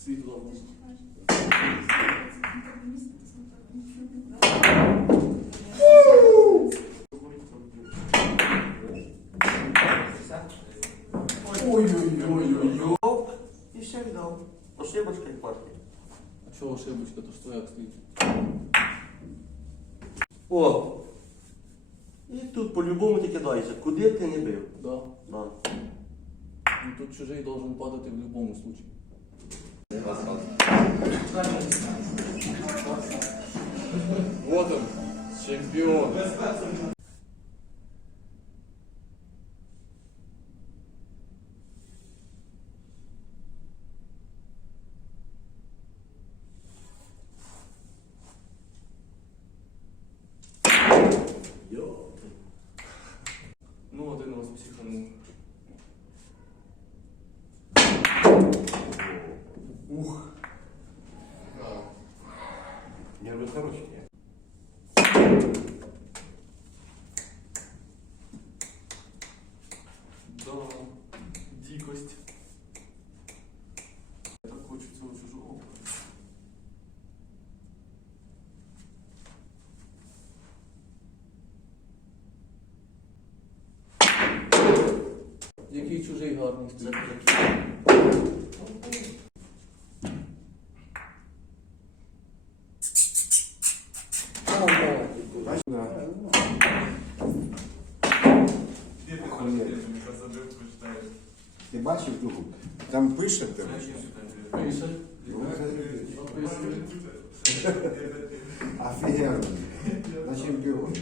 Світло. Ой-ой-ой. І ще віддав. Ошибочка і партія. А чого ошибочка, то ж твоя стоїть. О! І тут по-любому ти кидаєшся. Куди ти не бив? Да. Да. Ну тут чужий должен падати в будь-якому случае. Вот он, чемпіон. Нерви хороші. Да, дикость. Я так хочу цього чужого. Який чужий гарний Це Ти бачив другу? Там пише в тебе. Пише. Ну, Записує. Офігенно. На чемпіон.